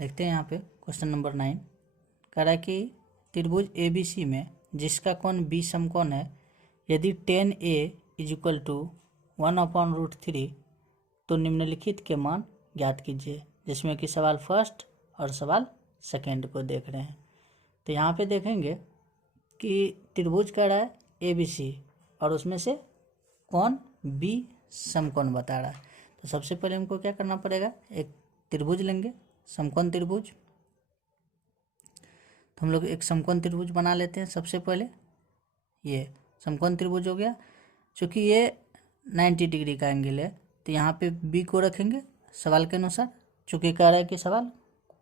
देखते हैं यहाँ पे क्वेश्चन नंबर 9 कह रहा है कि त्रिभुज ABC में जिसका कोण B समकोण है, यदि tan A is equal to 1/√3 तो निम्नलिखित के मान ज्ञात कीजिए। जिसमें कि सवाल फर्स्ट और सवाल सेकंड को देख रहे हैं। तो यहाँ पे देखेंगे कि त्रिभुज कह रहा है ABC और उसमें से कोण B समकोण बता रहा है। तो सबसे पहले हमको क्या करना पड़ेगा, एक त्रिभुज लेंगे, समकोण त्रिभुज। तो हम लोग एक समकोण त्रिभुज बना लेते हैं। सबसे पहले ये समकोण त्रिभुज हो गया। चूँकि ये 90 डिग्री का एंगल है तो यहाँ पे B को रखेंगे सवाल के अनुसार। चूँकि कह रहा है कि सवाल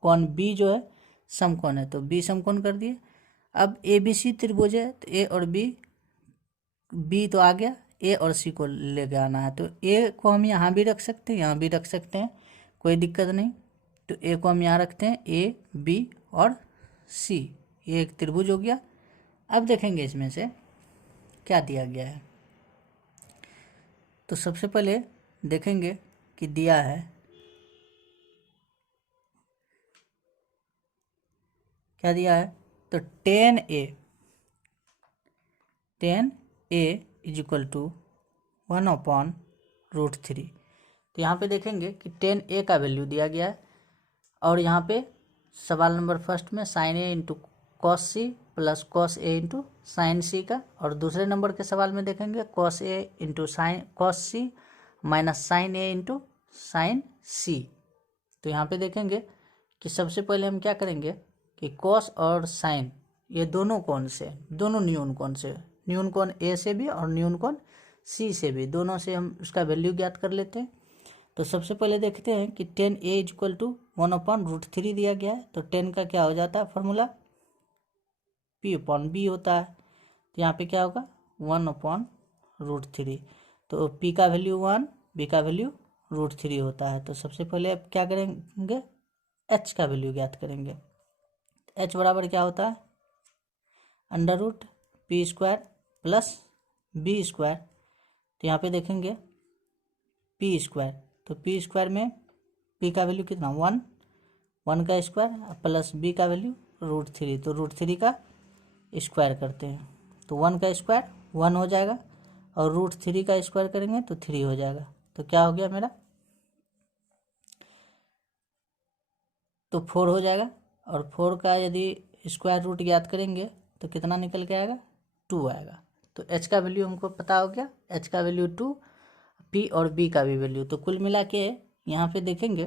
कोण B जो है समकोण है, तो B समकोण कर दिए। अब ABC त्रिभुज है तो A और B तो आ गया, A और C को लेके आना है। तो A को हम यहाँ भी रख सकते हैं, यहाँ भी रख सकते हैं, कोई दिक्कत नहीं। तो A को हम यहाँ रखते हैं, A, B और C। ये एक त्रिभुज हो गया। अब देखेंगे इसमें से क्या दिया गया है। तो सबसे पहले देखेंगे कि दिया है, क्या दिया है। तो tan A is equal to 1/√3। तो यहाँ पे देखेंगे कि tan A का वैल्यू दिया गया है और यहाँ पे सवाल नंबर फर्स्ट में sin A into cos C plus cos A into sine C का, और दूसरे नंबर के सवाल में देखेंगे cos A into cos C minus sin A into sine C। तो यहाँ पे देखेंगे कि सबसे पहले हम क्या करेंगे कि cos और sin ये दोनों कोण से, दोनों न्यून कोण से, न्यून कोण A से भी और न्यून कोण C से भी, दोनों से हम उसका वैल्यू ज्ञात कर लेते हैं। तो सबसे पहले देखते हैं कि tan A is equal to 1/√3 दिया गया है। तो tan का क्या हो जाता है फॉर्मूला, P/B होता है। तो यहाँ पे क्या होगा 1/√3। तो P का वैल्यू 1, B का वैल्यू √3 होता है। तो सबसे पहले अब क्या करेंगे, H का वैल्यू ज्ञात करेंगे। H बराबर क्या होता है √P² प्लस B²। तो यहाँ पे देखेंगे P², तो P² में P का वैल्यू कितना 1 का स्क्वायर प्लस B का वैल्यू √3। तो √3 का स्क्वायर करते हैं तो 1 का स्क्वायर 1 हो जाएगा और √3 का स्क्वायर करेंगे तो 3 हो जाएगा। तो क्या हो गया मेरा, तो 4 हो जाएगा। और 4 का यदि स्क्वायर रूट ज्ञात करेंगे तो कितना निकल के आएगा 2 आएगा। तो H का वैल्यू हमको पता हो गया, H का वैल्यू 2, P और B का भी वैल्यू। तो कुल मिला के यहाँ पे देखेंगे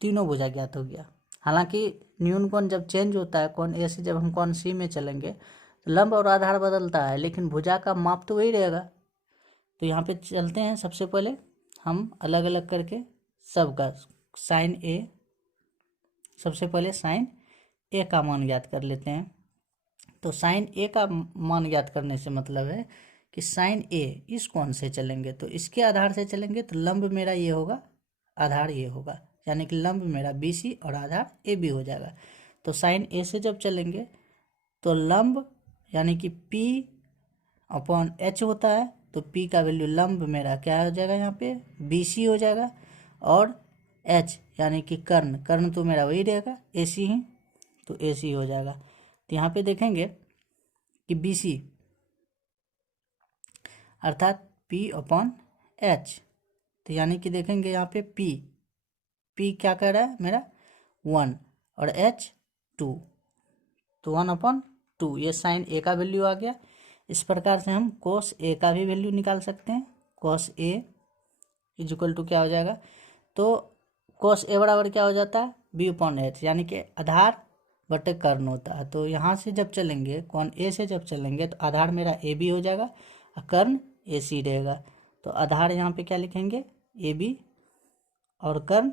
तीनों भुजा ज्ञात हो गया। हालांकि न्यून कोण जब चेंज होता है, कोण A से जब हम कोण C में चलेंगे तो लंब और आधार बदलता है, लेकिन भुजा का माप तो वही रहेगा। तो यहाँ पे चलते हैं, सबसे पहले हम अलग अलग करके सबका साइन A, सबसे पहले साइन A का मान ज्ञात कर लेते हैं। तो साइन A का मान ज्ञात करने से मतलब है कि साइन A इस कोण से चलेंगे तो इसके आधार से चलेंगे तो लंब मेरा ये होगा, आधार ये होगा, यानी कि लंब मेरा BC और आधार AB हो जाएगा। तो साइन A से जब चलेंगे तो लंब यानी कि P/H होता है। तो P का वैल्यू लंब मेरा क्या हो जाएगा, यहाँ पे BC हो जाएगा, और H यानी कि कर्ण तो मेरा वही रहेगा AC ही, तो AC हो जाएगा। तो यहाँ पे देखेंगे कि BC अर्थात P/H। तो यानी कि देखेंगे यहाँ पे P क्या कह रहा है मेरा 1 और H 2, तो 1/2 ये साइन A का वैल्यू आ गया। इस प्रकार से हम cos A का भी वैल्यू निकाल सकते हैं। cos A is equal to क्या हो जाएगा, तो cos A बराबर क्या हो जाता है B/H, यानी कि आधार बटे कर्ण होता है। तो यहाँ से जब चलेंगे, कोण A से जब चलेंगे तो आधार मेरा AB हो जाएगा और कर्ण AC रहेगा। तो आधार यहाँ पे क्या लिखेंगे AB और कर्ण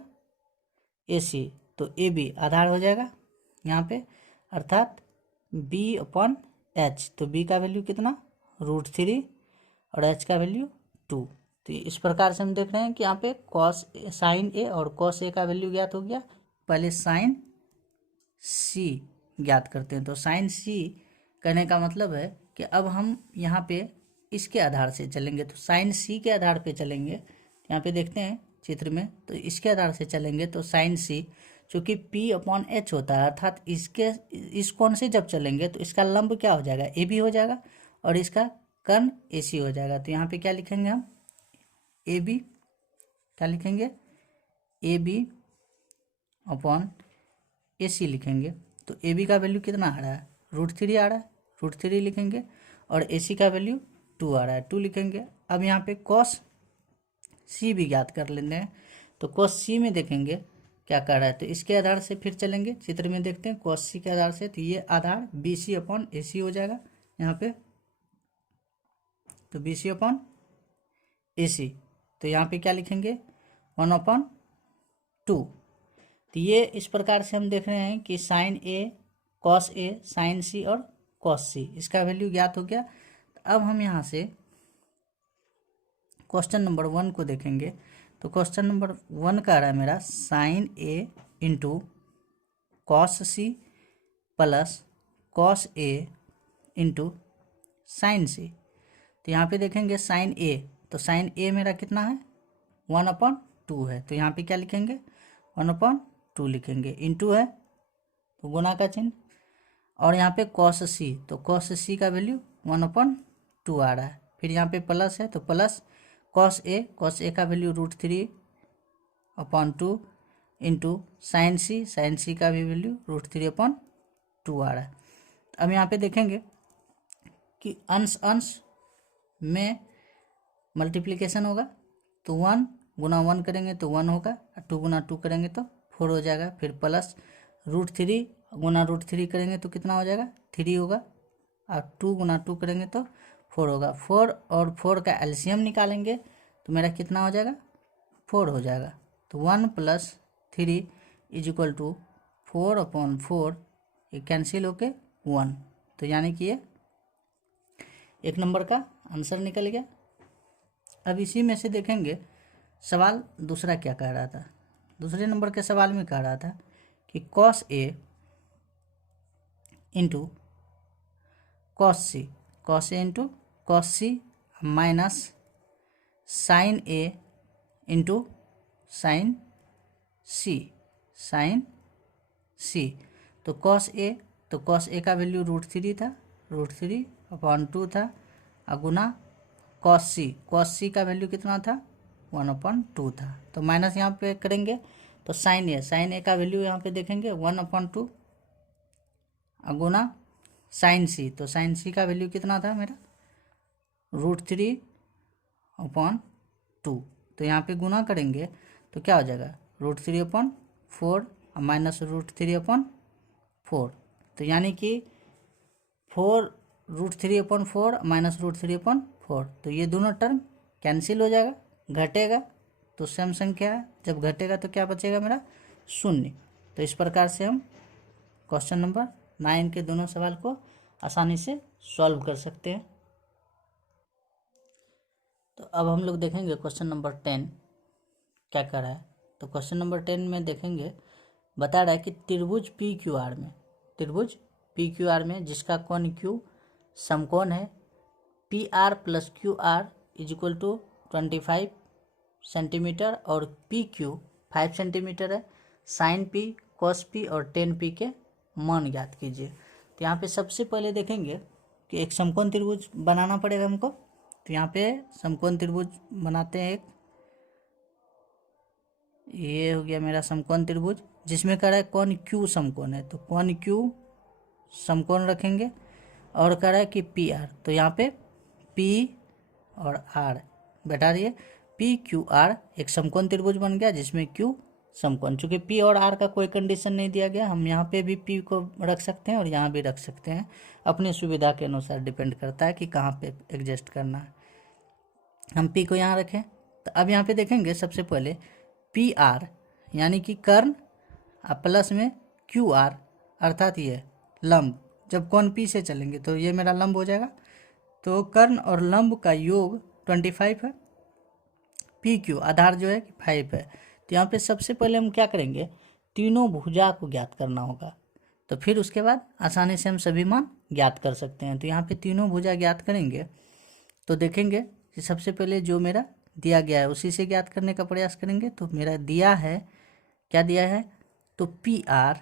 AC, तो AB आधार हो जाएगा यहाँ पे, अर्थात B/H। तो B का वैल्यू कितना √3 और H का वैल्यू 2। तो इस प्रकार से हम देख रहे हैं कि यहाँ पे साइन A और cos A का वैल्यू ज्ञात हो गया। पहले साइन C ज्ञात करते हैं। तो साइन C कहने का मतलब है कि अब हम यहाँ पे इसके आधार से चलेंगे, तो साइन C के आधार पे चलेंगे। यहाँ पे देखते हैं चित्र में, तो इसके आधार से चलेंगे तो साइन C, चूँकि P अपॉन H होता है, अर्थात इस कोण से जब चलेंगे तो इसका लंब क्या हो जाएगा, AB हो जाएगा और इसका कर्ण AC हो जाएगा। तो यहाँ पे क्या लिखेंगे हम, AB, क्या लिखेंगे, AB अपॉन AC लिखेंगे। तो AB का वैल्यू कितना आ रहा है, √3 आ रहा है, √3 लिखेंगे और AC का वैल्यू 2 आ रहा है, 2 लिखेंगे। अब यहाँ पे cos C भी ज्ञात कर लेते हैं। तो cos C में देखेंगे क्या कर रहा है, तो इसके आधार से फिर चलेंगे, चित्र में देखते हैं cos C के आधार से, तो ये आधार BC अपॉन AC हो जाएगा यहाँ पे, तो BC अपॉन AC। तो यहाँ पे क्या लिखेंगे, 1/2। तो ये इस प्रकार से हम देख रहे हैं कि sin A cos A sin C और cos C, इसका वैल्यू ज्ञात हो गया। तो अब हम यहाँ से क्वेश्चन नंबर 1 को देखेंगे। तो क्वेश्चन नंबर 1 का आ रहा है मेरा sin A into cos C plus cos A into sin C। तो यहाँ पे देखेंगे sin A, तो sin A मेरा कितना है, 1/2 है। तो यहाँ पे क्या लिखेंगे, 1/2 लिखेंगे, इंटू है तो गुना का चिन्ह, और यहाँ पे cos C, तो cos C का वैल्यू 1/2 आ रहा है। फिर यहाँ पे प्लस है तो प्लस cos A का वैल्यू √3/2 इंटू sin C का भी वैल्यू √3/2 आ रहा है। अब यहाँ पे देखेंगे कि अंश अंश में मल्टीप्लिकेशन होगा, तो 1 गुना 1 करेंगे तो 1 होगा, 2 गुना 2 करेंगे तो 4 हो जाएगा। फिर प्लस √3 गुना √3 करेंगे तो कितना हो जाएगा, 3 होगा, और 2 गुना 2 करेंगे तो 4 होगा। 4 और 4 का एलसीएम निकालेंगे तो मेरा कितना हो जाएगा, 4 हो जाएगा। तो 1 + 3 = 4/4, ये कैंसिल होके 1। तो यानी कि ये 1 नंबर का आंसर निकल गया। अब इसी में से देखेंगे सवाल दूसरा क्या कह रहा था। दूसरे नंबर के सवाल में कह रहा था कि cos A into cos C into cos C minus sin A into sin C। तो cos A का वैल्यू √3 था, √3/2 था, और गुना cos C का वैल्यू कितना था, 1/2 था। तो माइनस यहाँ पे करेंगे तो sin A का वैल्यू यहाँ पे देखेंगे 1/2, और गुना sin C, तो sin C का वैल्यू कितना था मेरा, √3/2। तो यहाँ पे गुना करेंगे तो क्या हो जाएगा, √3/4 और माइनस √3/4। तो यानी कि 4 √3/4 माइनस √3/4, तो ये दोनों टर्म कैंसिल हो जाएगा, घटेगा तो सम संख्या है, जब घटेगा तो क्या बचेगा मेरा, 0। तो इस प्रकार से हम क्वेश्चन नंबर 9 के दोनों सवाल को आसानी से सॉल्व कर सकते हैं। तो अब हम लोग देखेंगे क्वेश्चन नंबर 10 क्या कर रहा है। तो क्वेश्चन नंबर 10 में देखेंगे, बता रहा है कि त्रिभुज PQR में जिसका कोण Q समकोण है, PR + QR = 25 सेंटीमीटर और PQ 5 सेंटीमीटर है, sin P cos P और tan P के मान ज्ञात कीजिए। तो यहाँ पे सबसे पहले देखेंगे कि एक समकोण त्रिभुज बनाना पड़ेगा हमको। तो यहाँ पे समकोण त्रिभुज बनाते हैं एक, ये हो गया मेरा समकोण त्रिभुज, जिसमें कह रहा है कोण Q समकोण है, तो कोण Q समकोण रखेंगे, और कह रहा है कि PR, तो यहाँ पे P और R बैठा रही है, PQR एक समकोण त्रिभुज बन गया जिसमें Q समकोण। चूँकि P और R का कोई कंडीशन नहीं दिया गया, हम यहाँ पे भी P को रख सकते हैं और यहाँ भी रख सकते हैं, अपनी सुविधा के अनुसार डिपेंड करता है कि कहाँ पे एडजस्ट करना है। हम P को यहाँ रखें। तो अब यहाँ पे देखेंगे सबसे पहले PR यानी कि कर्ण, प्लस में QR अर्थात ये लंब, जब कोण P से चलेंगे तो ये मेरा लंब हो जाएगा। तो कर्ण और लंब का योग 25 है, PQ आधार जो है 5 है। तो यहाँ पे सबसे पहले हम क्या करेंगे, तीनों भुजा को ज्ञात करना होगा, तो फिर उसके बाद आसानी से हम सभी मान ज्ञात कर सकते हैं। तो यहाँ पे तीनों भुजा ज्ञात करेंगे तो देखेंगे कि सबसे पहले जो मेरा दिया गया है उसी से ज्ञात करने का प्रयास करेंगे। तो मेरा दिया है, क्या दिया है, तो P R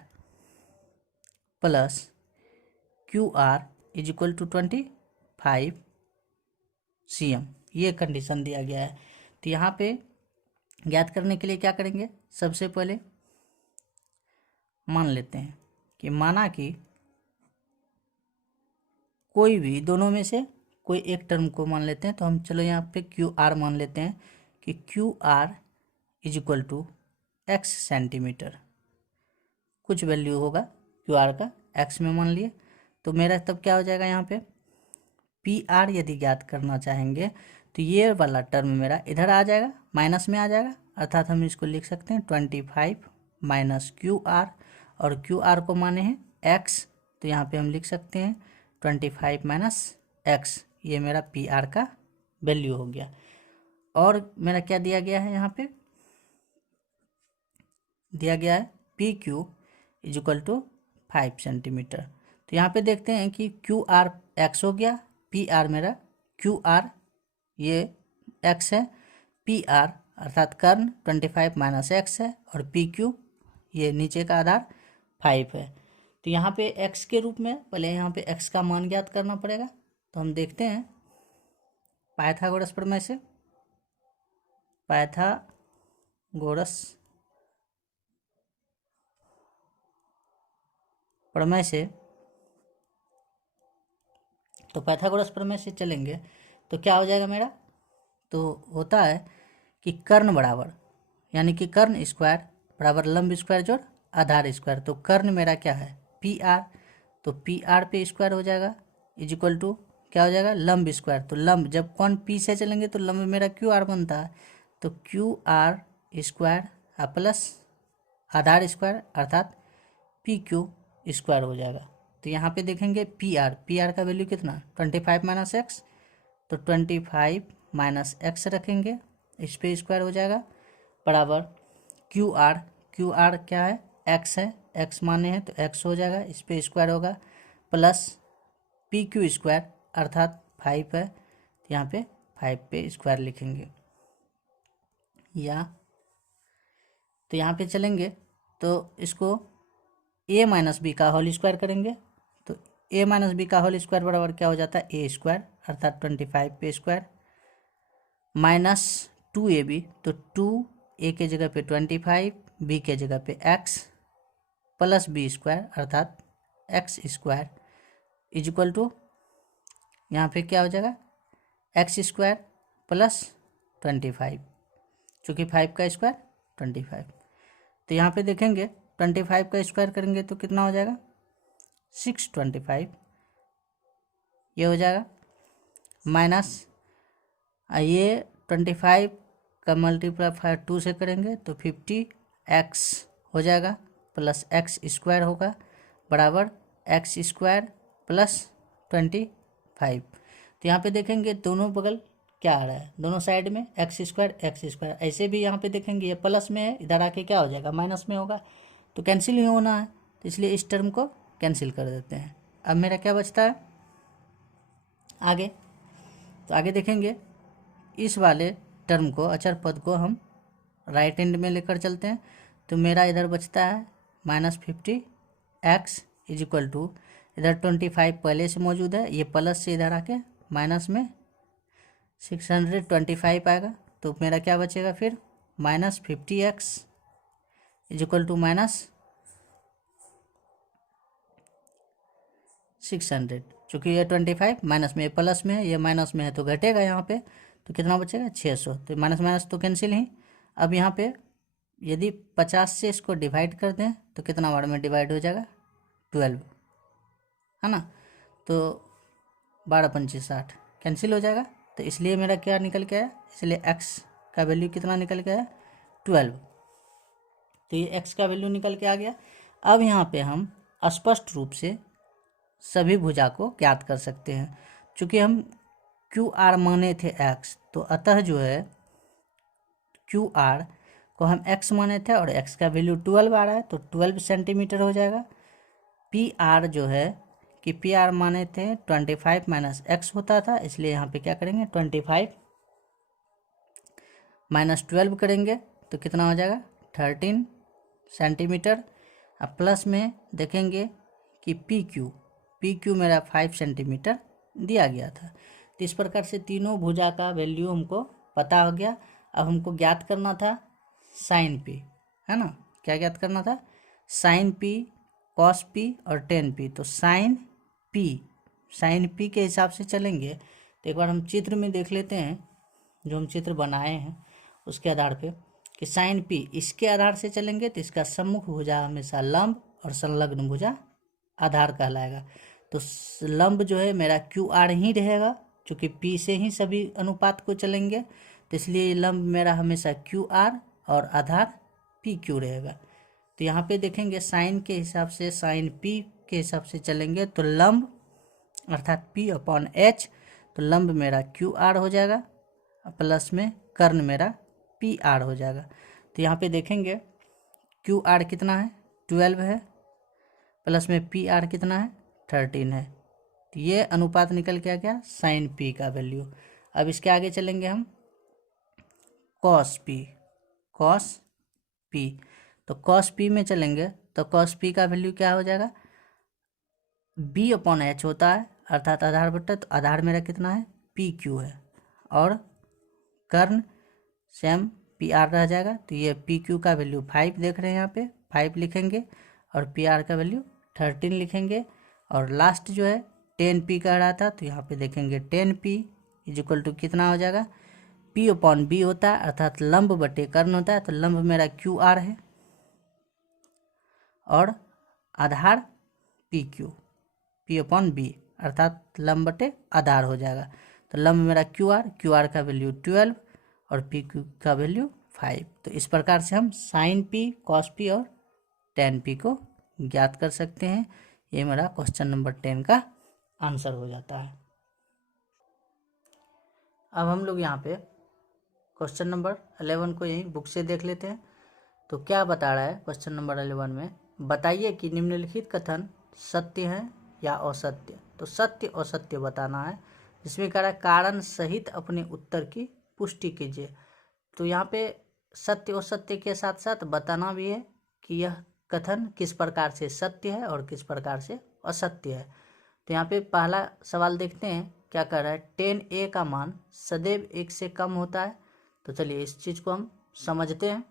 plus Q R is equal to 25 cm, ये कंडीशन दिया गया है। तो यहाँ पे ज्ञात करने के लिए क्या करेंगे, सबसे पहले मान लेते हैं कि माना कि कोई भी दोनों में से कोई एक टर्म को मान लेते हैं। तो हम चलो यहाँ पे क्यू आर मान लेते हैं कि Q R is equal to x centimetre, कुछ वैल्यू होगा क्यू आर का, एक्स में मान लिए। तो मेरा तब क्या हो जाएगा, यहाँ पे पी आर यदि ज्ञात करना चाहेंगे तो ये वाला टर्म मेरा इधर आ जाएगा, माइनस में आ जाएगा, अर्थात हम इसको लिख सकते हैं 25 माइनस क्यू आर, और क्यू आर को माने हैं एक्स, तो यहाँ पे हम लिख सकते हैं 25 माइनस एक्स, ये मेरा पी आर का वैल्यू हो गया। और मेरा क्या दिया गया है, यहाँ पे दिया गया है P Q is equal to 5 centimetre. तो यहाँ पे देखते हैं कि क्यू आर एक्स हो गया, पी आर मेरा क्यू आर ये एक्स है, पी आर अर्थात कर्ण 25 माइनस एक्स है, और पी क्यू ये नीचे का आधार 5 है। तो यहाँ पे x के रूप में पहले यहाँ पे x का मान ज्ञात करना पड़ेगा। तो हम देखते हैं पाइथागोरस प्रमेय से, पाइथागोरस प्रमेय से, तो पाइथागोरस प्रमेय से चलेंगे तो क्या हो जाएगा मेरा, तो होता है कि कर्ण बराबर, यानी कि कर्ण स्क्वायर बराबर लंब स्क्वायर जोड़ आधार स्क्वायर। तो कर्ण मेरा क्या है पी आर, तो पी आर पे स्क्वायर हो जाएगा इज इक्वल टू क्या हो जाएगा लंब स्क्वायर। तो लंब जब कौन पी से चलेंगे तो लंब मेरा क्यू आर बनता है, तो क्यू आर स्क्वायर प्लस आधार स्क्वायर अर्थात पी क्यू स्क्वायर हो जाएगा। तो यहाँ पे देखेंगे पी आर का वैल्यू कितना 25 माइनस एक्स, तो 25 माइनस एक्स रखेंगे, इस पे स्क्वायर हो जाएगा बराबर क्यू आर क्या है एक्स है, एक्स माने हैं तो एक्स हो जाएगा, इस पे स्क्वायर होगा प्लस पी क्यू स्क्वायर अर्थात 5 है, तो यहाँ पे 5 पे स्क्वायर लिखेंगे। या तो यहाँ पे चलेंगे तो इसको ए माइनस बी का होल स्क्वायर करेंगे, तो ए माइनस बी का होल स्क्वायर बराबर क्या हो जाता है ए स्क्वायर अर्थात 25 पे स्क्वायर माइनस 2ab, तो 2 ए के जगह पे 25, बी के जगह पे x प्लस बी स्क्वायर अर्थात x square is equal to यहाँ पे क्या हो जाएगा एक्स स्क्वायर प्लस 25, चूँकि 5 का स्क्वायर 25। तो यहाँ पे देखेंगे 25 का स्क्वायर करेंगे तो कितना हो जाएगा 625, ये हो जाएगा माइनस ये 25 का मल्टीप्लाई 2 से करेंगे तो 50x हो जाएगा प्लस एक्स स्क्वायर होगा बराबर एक्स स्क्वायर प्लस 25। तो यहाँ पे देखेंगे दोनों बगल क्या आ रहा है, दोनों साइड में एक्स स्क्वायर, ऐसे भी यहाँ पे देखेंगे ये प्लस में है, इधर आके क्या हो जाएगा माइनस में होगा, तो कैंसिल ही होना है, तो इसलिए इस टर्म को कैंसिल कर देते हैं। अब मेरा क्या बचता है आगे, तो आगे देखेंगे इस वाले टर्म को अचर पद को हम राइट हैंड में लेकर चलते हैं, तो मेरा इधर बचता है -50x इज इक्वल टू इधर 25 पहले से मौजूद है, ये प्लस से इधर आके माइनस में 625 आएगा, तो मेरा क्या बचेगा फिर -50x इज इक्वल टू -600, चूँकि ये 25 माइनस में, ये प्लस में है, ये माइनस में है तो घटेगा यहाँ पे, तो कितना बचेगा 600, तो माइनस माइनस तो कैंसिल ही। अब यहाँ पे यदि 50 से इसको डिवाइड कर दें तो कितना बार में डिवाइड हो जाएगा 12, है ना, तो 12 पंचे 60 कैंसिल हो जाएगा, तो इसलिए मेरा क्या निकल के आया, इसलिए x का वैल्यू कितना निकल के आया 12, तो ये x का वैल्यू निकल के आ गया। अब यहाँ पे हम स्पष्ट रूप से सभी भुजा को ज्ञात कर सकते हैं, चूँकि हम क्यू आर माने थे x, तो अतः जो है क्यू आर को हम x माने थे और x का वैल्यू 12 आ रहा है, तो 12 सेंटीमीटर हो जाएगा। पी आर जो है कि पी आर माने थे 25 माइनस एक्स होता था, इसलिए यहाँ पे क्या करेंगे 25 माइनस 12 करेंगे तो कितना हो जाएगा 13 सेंटीमीटर। अब प्लस में देखेंगे कि पी क्यू मेरा 5 सेंटीमीटर दिया गया था। तो इस प्रकार से तीनों भुजा का वैल्यू हमको पता हो गया। अब हमको ज्ञात करना था साइन पी, है ना। क्या ज्ञात करना था? साइन पी, कॉस पी और टेन पी। तो साइन पी के हिसाब से चलेंगे। तो एक बार हम चित्र में देख लेते हैं, जो हम चित्र बनाए हैं उसके आधार पे, कि साइन पी इसके आधार से चलेंगे तो इसका सम्मुख भुजा हमेशा लंब और संलग्न भुजा आधार कहलाएगा। तो लंब जो है मेरा क्यू आर ही रहेगा, क्योंकि पी से ही सभी अनुपात को चलेंगे। तो इसलिए लंब मेरा हमेशा क्यू आर और आधार पी क्यू रहेगा। तो यहाँ पे देखेंगे साइन के हिसाब से, साइन पी के हिसाब से चलेंगे तो लंब अर्थात पी अपॉन एच, तो लंब मेरा क्यू आर हो जाएगा प्लस में कर्ण मेरा पी आर हो जाएगा। तो यहाँ पे देखेंगे क्यू आर कितना है? 12 है, प्लस में पी आर कितना है? 13 है। तो ये अनुपात निकल के आ गया साइन पी का वैल्यू। अब इसके आगे चलेंगे हम कॉस पी। तो कॉस पी में चलेंगे तो कॉस पी का वैल्यू क्या हो जाएगा? बी अपॉन एच होता है, अर्थात आधार बट्टा। तो आधार मेरा कितना है? पी क्यू है, और कर्ण सेम पी आर रह जाएगा। तो ये पी क्यू का वैल्यू 5 देख रहे हैं, यहाँ पे 5 लिखेंगे, और पी आर का वैल्यू 13 लिखेंगे। और लास्ट जो है 10 पी कह रहा था, तो यहाँ पे देखेंगे 10 पी इज इक्वल टू कितना हो जाएगा? पी अपॉन बी होता है, अर्थात लंब बटे कर्ण होता है। तो लंब मेरा क्यू आर है और आधार P Q, P upon B अर्थात लंब बटे आधार हो जाएगा। तो लंब मेरा क्यू आर का वैल्यू 12 और पी क्यू का वैल्यू 5। तो इस प्रकार से हम साइन पी, कॉस पी और टेन पी को ज्ञात कर सकते हैं। ये मेरा क्वेश्चन नंबर 10 का आंसर हो जाता है। अब हम लोग यहाँ पे क्वेश्चन नंबर 11 को यही बुक से देख लेते हैं। तो क्या बता रहा है क्वेश्चन नंबर 11 में? बताइए कि निम्नलिखित कथन सत्य है या असत्य। तो सत्य असत्य बताना है, जिसमें कह रहा है कारण सहित अपने उत्तर की पुष्टि कीजिए। तो यहाँ पे सत्य असत्य के साथ साथ बताना भी है कि यह कथन किस प्रकार से सत्य है और किस प्रकार से असत्य है। तो यहाँ पे पहला सवाल देखते हैं, क्या कह रहा है? 10a का मान सदैव 1 से कम होता है। तो चलिए इस चीज़ को हम समझते हैं।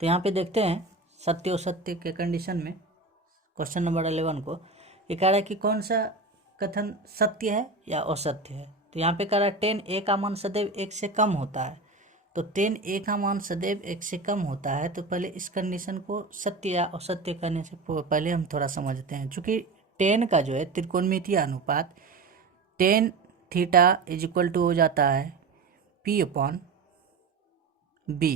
तो यहाँ पे देखते हैं सत्य और सत्य के कंडीशन में क्वेश्चन नंबर 11 को, ये कह रहा है कि कौन सा कथन सत्य है या असत्य है। तो यहाँ पे कह रहा है 10a का मान सदैव 1 से कम होता है। तो 10a का मान सदैव 1 से कम होता है, तो पहले इस कंडीशन को सत्य या असत्य करने से पहले हम थोड़ा समझते हैं। चूँकि 10 का जो है त्रिकोणमितीय अनुपात tan theta is equal to हो जाता है p अपॉन b,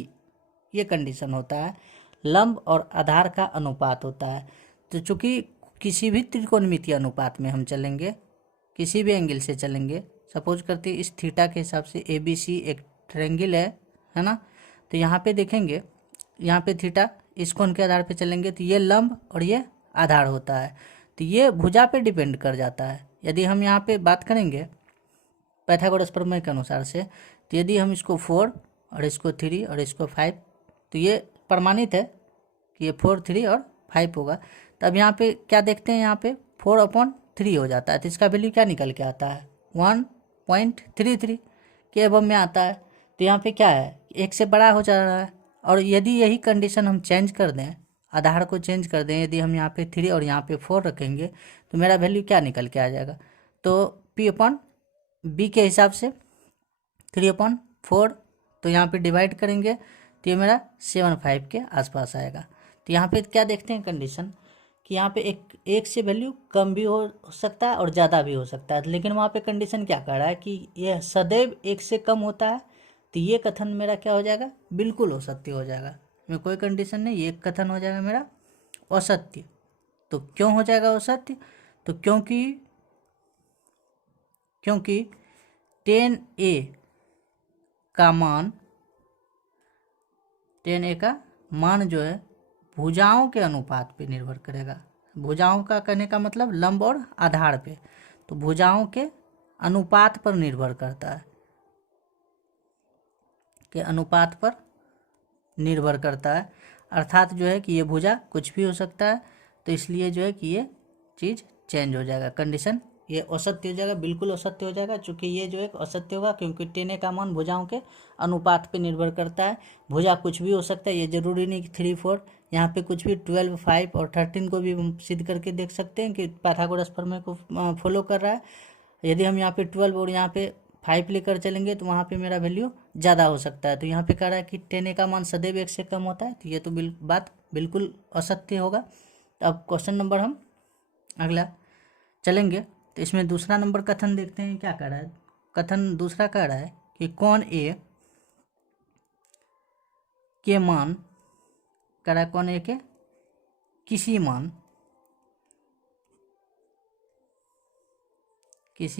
ये कंडीशन होता है। लंब और आधार का अनुपात होता है। तो चूँकि किसी भी त्रिकोणमितीय अनुपात में हम चलेंगे, किसी भी एंगल से चलेंगे, सपोज करते इस थीटा के हिसाब से ABC एक ट्रायंगल है ना। तो यहाँ पे देखेंगे, यहाँ पे थीटा इस कोण के आधार पे चलेंगे तो ये लंब और ये आधार होता है। तो ये भुजा पे डिपेंड कर जाता है। यदि हम यहाँ पे बात करेंगे पाइथागोरस प्रमेय के अनुसार से, तो यदि हम इसको 4 और इसको 3 और इसको 5, तो ये प्रमाणित है कि ये 4, 3 और 5 होगा। तब यहाँ पे क्या देखते हैं, यहाँ पे 4/3 हो जाता है। तो इसका वैल्यू क्या निकल के आता है? 1.33 के एवं में आता है। तो यहाँ पे क्या है? 1 से बड़ा हो जा रहा है। और यदि यही कंडीशन हम चेंज कर दें, आधार को चेंज कर दें, यदि हम यहाँ पे 3 और यहाँ पे 4 रखेंगे, तो मेरा वैल्यू क्या निकल के आ जाएगा? तो P/B के हिसाब से 3/4, तो यहाँ पे डिवाइड करेंगे तो ये मेरा 7/5 के आसपास आएगा। तो यहाँ पे क्या देखते हैं कंडीशन, कि यहाँ पे एक से वैल्यू कम भी हो सकता है और ज़्यादा भी हो सकता है। लेकिन वहाँ पे कंडीशन क्या कह रहा है कि यह सदैव 1 से कम होता है। तो ये कथन मेरा क्या हो जाएगा? बिल्कुल असत्य हो जाएगा। में कोई कंडीशन नहीं, ये कथन हो जाएगा मेरा असत्य। तो क्यों हो जाएगा असत्य? तो क्योंकि 10a का मान, 10a का मान जो है भुजाओं के अनुपात पे निर्भर करेगा। भुजाओं का कहने का मतलब लंब और आधार पे। तो भुजाओं के अनुपात पर निर्भर करता है, के अनुपात पर निर्भर करता है। अर्थात जो है कि ये भुजा कुछ भी हो सकता है, तो इसलिए जो है कि ये चीज़ चेंज हो जाएगा, कंडीशन ये असत्य हो जाएगा, बिल्कुल असत्य हो जाएगा, चूँकि ये जो है असत्य होगा क्योंकि टेन का मान भुजाओं के अनुपात पे निर्भर करता है। भुजा कुछ भी हो सकता है, ये जरूरी नहीं कि 3 4, यहाँ पे कुछ भी 12 5 और 13 को भी हम सिद्ध करके देख सकते हैं कि पाइथागोरस प्रमेय को फॉलो कर रहा है। यदि हम यहाँ पे 12 और यहाँ पे 5 लेकर चलेंगे तो वहाँ पे मेरा वैल्यू ज़्यादा हो सकता है। तो यहाँ पे कह रहा है कि 10 का मान सदैव 1 से कम होता है, तो ये तो बात बिल्कुल असत्य होगा। तो अब क्वेश्चन नंबर हम अगला चलेंगे, तो इसमें दूसरा नंबर कथन देखते हैं क्या कह रहा है। कथन दूसरा कह रहा है कि कौन ए के मान, कह रहा है कौन ए के किसी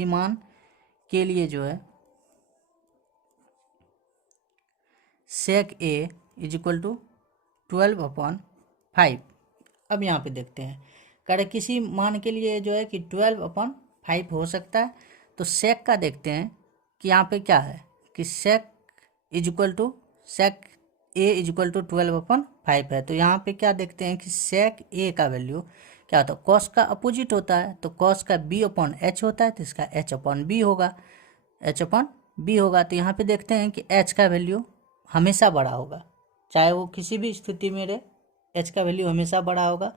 मान के लिए जो है sec a is equal to 12/5। अब यहाँ पे देखते हैं, कह रहे किसी मान के लिए जो है कि 12/5 हो सकता है। तो sec का देखते हैं कि यहाँ पे क्या है कि sec a is equal to 12/5 है। तो यहाँ पे क्या देखते हैं कि sec a का वैल्यू क्या होता है, cos का अपोजिट होता है, तो cos का b/h होता है, तो इसका h/b होगा, h/b होगा। तो यहाँ पे देखते हैं कि h का वैल्यू हमेशा बड़ा होगा, चाहे वो किसी भी स्थिति में रहे, h का वैल्यू हमेशा बड़ा होगा,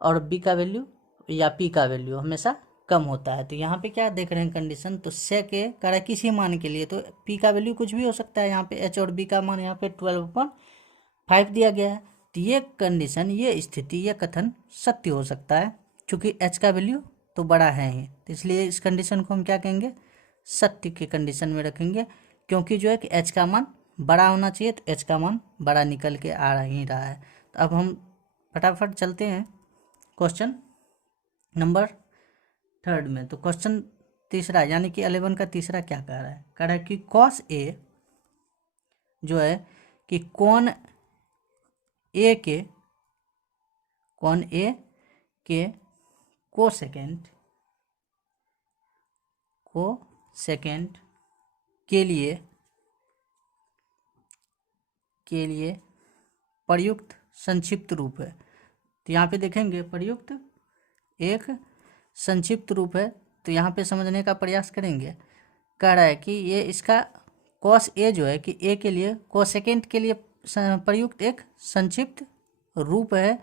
और b का वैल्यू या p का वैल्यू हमेशा कम होता है। तो यहाँ पे क्या देख रहे हैं कंडीशन, तो sec a कह रहा है किसी मान के लिए, तो p का वैल्यू कुछ भी हो सकता है, यहाँ पे h और b का मान यहाँ पे 12/5 दिया गया है। तो ये कंडीशन, ये स्थिति, ये कथन सत्य हो सकता है, क्योंकि h का वैल्यू तो बड़ा है ही, तो इसलिए इस कंडीशन को हम क्या कहेंगे, सत्य की कंडीशन में रखेंगे, क्योंकि जो है कि h का मान बड़ा होना चाहिए, तो h का मान बड़ा निकल के आ ही रहा है। तो अब हम फटाफट चलते हैं क्वेश्चन नंबर 3 में। तो क्वेश्चन तीसरा यानी कि 11 का तीसरा क्या कह रहा है, कह रहा है कि cos a जो है कि कौन ए के कोसेकेंट के लिए प्रयुक्त संक्षिप्त रूप है। तो यहाँ पे देखेंगे प्रयुक्त एक संक्षिप्त रूप है, तो यहाँ पे समझने का प्रयास करेंगे। कह रहा है कि ये इसका cos a जो है कि a के लिए कोसेकेंट के लिए प्रयुक्त एक संक्षिप्त रूप है।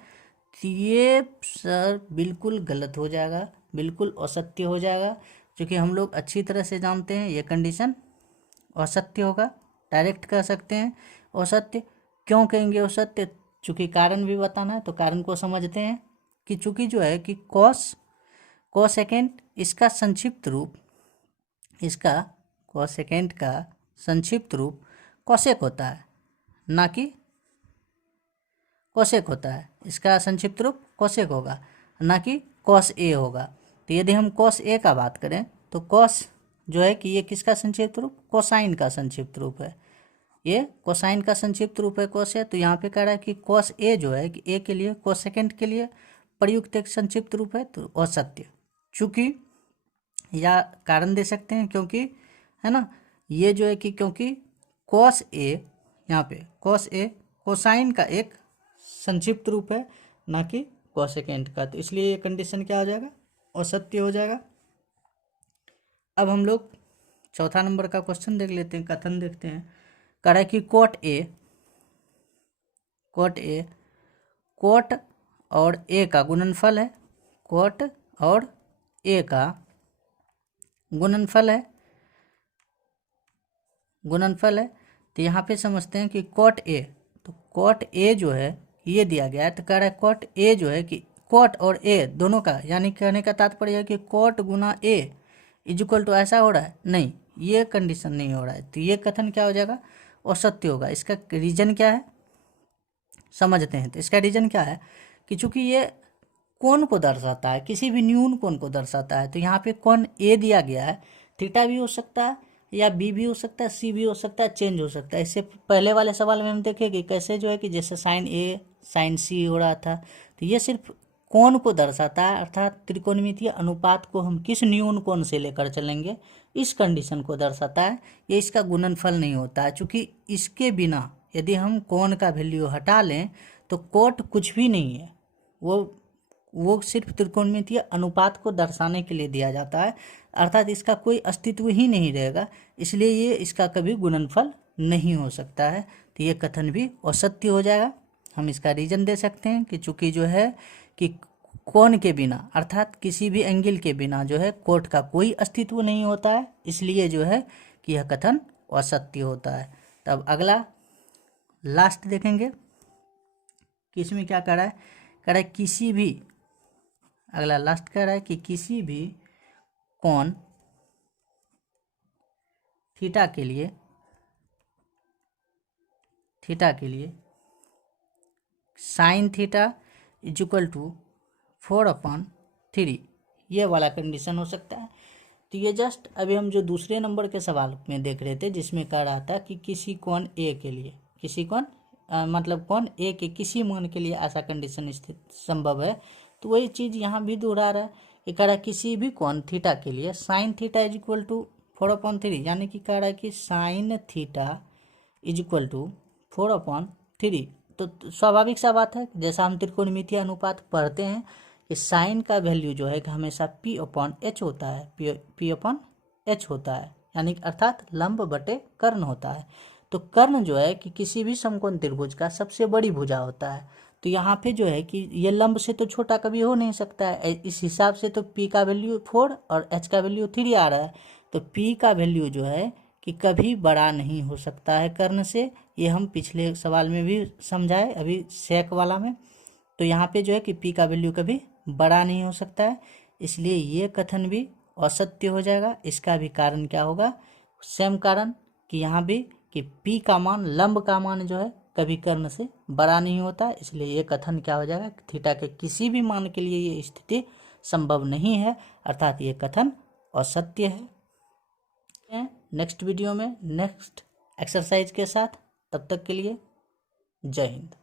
तो ये सर बिल्कुल गलत हो जाएगा, बिल्कुल असत्य हो जाएगा, क्योंकि हम लोग अच्छी तरह से जानते हैं ये कंडीशन असत्य होगा, डायरेक्ट कह सकते हैं असत्य। क्यों कहेंगे असत्य, चूँकि कारण भी बताना है, तो कारण को समझते हैं कि चूँकि जो है कि कोसेकेंट इसका संक्षिप्त रूप, इसका कोसेकेंट का संक्षिप्त रूप कोसेक होता है, ना कि कोसेक होता है, इसका संक्षिप्त रूप कोसेक होगा, ना कि cos a होगा। तो यदि हम cos a का बात करें तो cos जो है कि ये किसका संक्षिप्त रूप, कोसाइन का संक्षिप्त रूप है, ये कोसाइन का संक्षिप्त रूप है cos a। तो यहाँ पे कह रहा है कि cos a जो है कि a के लिए कोसेकेंट के लिए प्रयुक्त एक संक्षिप्त रूप है, तो असत्य। चूँकि या कारण दे सकते हैं, क्योंकि है ना, ये जो है कि क्योंकि cos a यहाँ पे cos a कोसाइन का एक संक्षिप्त रूप है, ना कि कोसेकेंट का, तो इसलिए ये कंडीशन क्या हो जाएगा, असत्य हो जाएगा। अब हम लोग चौथा नंबर का क्वेश्चन देख लेते हैं, कथन देखते हैं। कह रहा है कि cot a cot और a का गुणनफल है, cot और a का गुणनफल है। तो यहाँ पे समझते हैं कि cot a, तो cot a जो है ये दिया गया है, तो कह रहा है cot a जो है कि cot और a दोनों का, यानी कहने का तात्पर्य है कि cot गुना a इज इक्वल टू ऐसा हो रहा है, नहीं, ये कंडीशन नहीं हो रहा है। तो ये कथन क्या हो जाएगा, असत्य होगा। इसका रीजन क्या है समझते हैं। तो इसका रीजन क्या है कि चूंकि ये कोण को दर्शाता है, किसी भी न्यून कोण को दर्शाता है, तो यहाँ पे कोण ए दिया गया है, थीटा भी हो सकता है या बी भी हो सकता है, सी भी हो सकता है, चेंज हो सकता है। इससे पहले वाले सवाल में हम देखेंगे कैसे जो है कि जैसे साइन ए साइन सी हो रहा था, तो ये सिर्फ कोण को दर्शाता है, अर्थात त्रिकोणमितीय अनुपात को हम किस न्यून कोण से लेकर चलेंगे इस कंडीशन को दर्शाता है। ये इसका गुणनफल नहीं होता है, चूँकि इसके बिना यदि हम कोण का वैल्यू हटा लें तो कोट कुछ भी नहीं है, वो सिर्फ त्रिकोणमितीय अनुपात को दर्शाने के लिए दिया जाता है, अर्थात इसका कोई अस्तित्व ही नहीं रहेगा, इसलिए ये इसका कभी गुणनफल नहीं हो सकता है। तो ये कथन भी असत्य हो जाएगा। हम इसका रीजन दे सकते हैं कि चूंकि जो है कि कोण के बिना अर्थात किसी भी एंगल के बिना जो है कोट का कोई अस्तित्व नहीं होता है, इसलिए जो है कि यह कथन असत्य होता है। तब अगला लास्ट देखेंगे कि इसमें क्या कह रहा है किसी भी, अगला लास्ट कह रहा है कि किसी भी कोण थीटा के लिए sine theta is equal to 4/3, ये वाला कंडीशन हो सकता है। तो ये जस्ट अभी हम जो दूसरे नंबर के सवाल में देख रहे थे जिसमें कह रहा था कि किसी कोण ए के लिए, किसी कोण मतलब कोण ए के किसी मान के लिए ऐसा कंडीशन स्थित संभव है, तो वही चीज़ यहाँ भी दोहरा रहा है कि कह रहा है किसी भी कोण थीटा के लिए sine theta is equal to 4/3, यानी कि कह रहा है कि sine theta is equal to 4/3। तो स्वाभाविक सा बात है, जैसा हम त्रिकोणमितीय अनुपात पढ़ते हैं कि साइन का वैल्यू जो है कि हमेशा P/H होता है, P/H होता है, यानी अर्थात लंब बटे कर्ण होता है। तो कर्ण जो है कि किसी भी समकोण त्रिभुज का सबसे बड़ी भुजा होता है। तो यहाँ पे जो है कि ये लंब से तो छोटा कभी हो नहीं सकता है, इस हिसाब से तो P का वैल्यू 4 और H का वैल्यू 3 आ रहा है, तो P का वैल्यू जो है कि कभी बड़ा नहीं हो सकता है कर्ण से। ये हम पिछले सवाल में भी समझाए, अभी सेक वाला में। तो यहाँ पे जो है कि P का वैल्यू कभी बड़ा नहीं हो सकता है, इसलिए ये कथन भी असत्य हो जाएगा। इसका भी कारण क्या होगा, सेम कारण कि यहाँ भी कि P का मान, लंब का मान जो है कभी कर्ण से बड़ा नहीं होता, इसलिए ये कथन क्या हो जाएगा, थीटा के किसी भी मान के लिए ये स्थिति संभव नहीं है, अर्थात ये कथन असत्य है। नेक्स्ट वीडियो में नेक्स्ट एक्सरसाइज के साथ, तब तक के लिए जय हिंद।